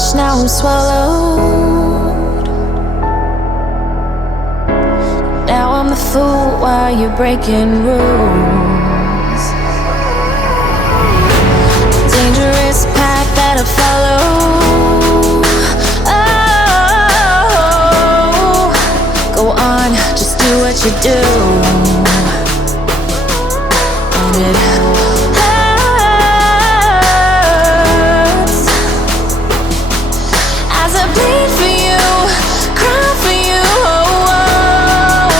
much, now I'm swallowed. Now I'm the fool while you're breaking rules. Dangerous path that I follow. Oh, go on, just do what you do. And it hurts as I bleed for you, cry for you. Oh, oh.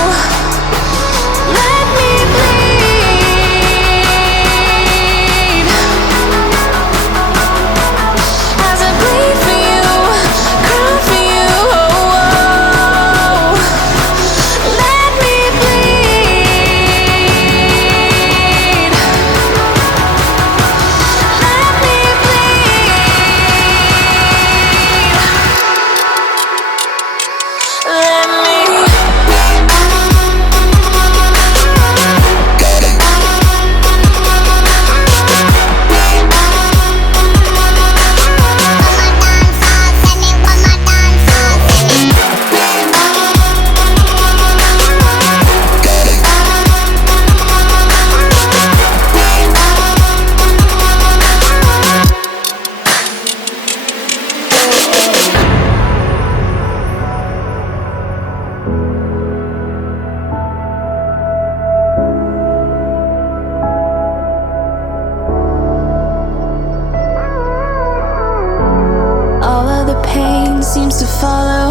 Let me bleed as I bleed for you, cry for you. Oh, oh. Let me bleed. Let me bleed. Let me. All of the pain seems to follow,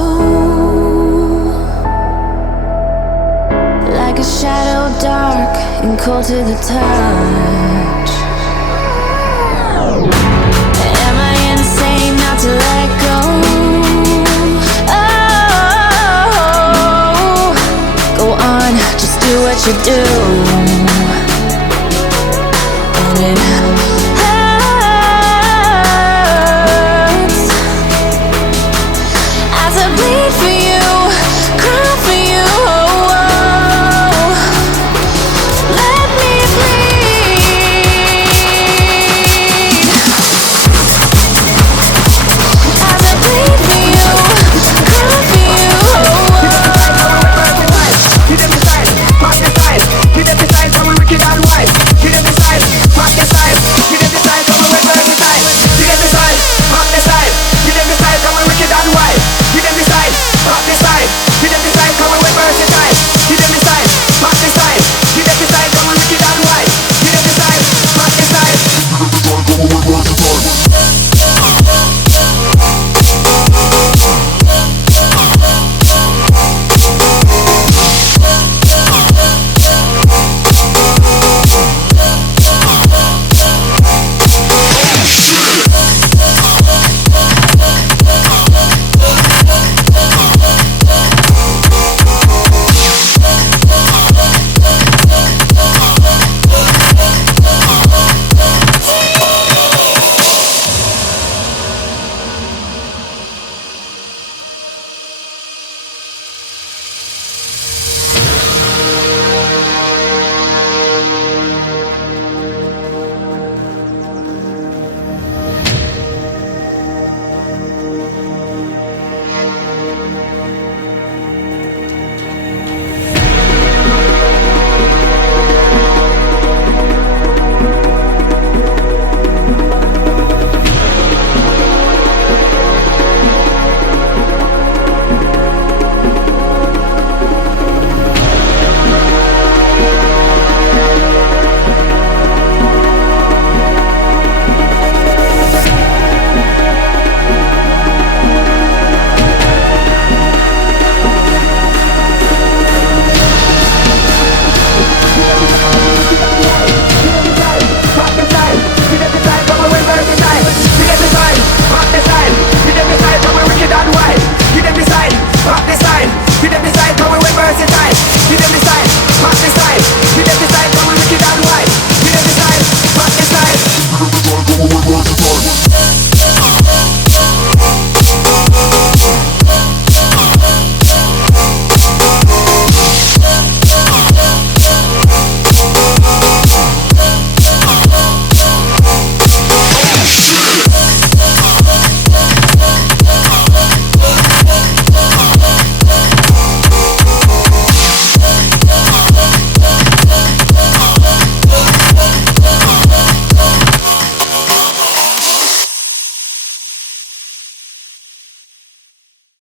like a shadow, dark and cold to the touch. Am I insane not to let go? Oh, go on, just do what you do. And it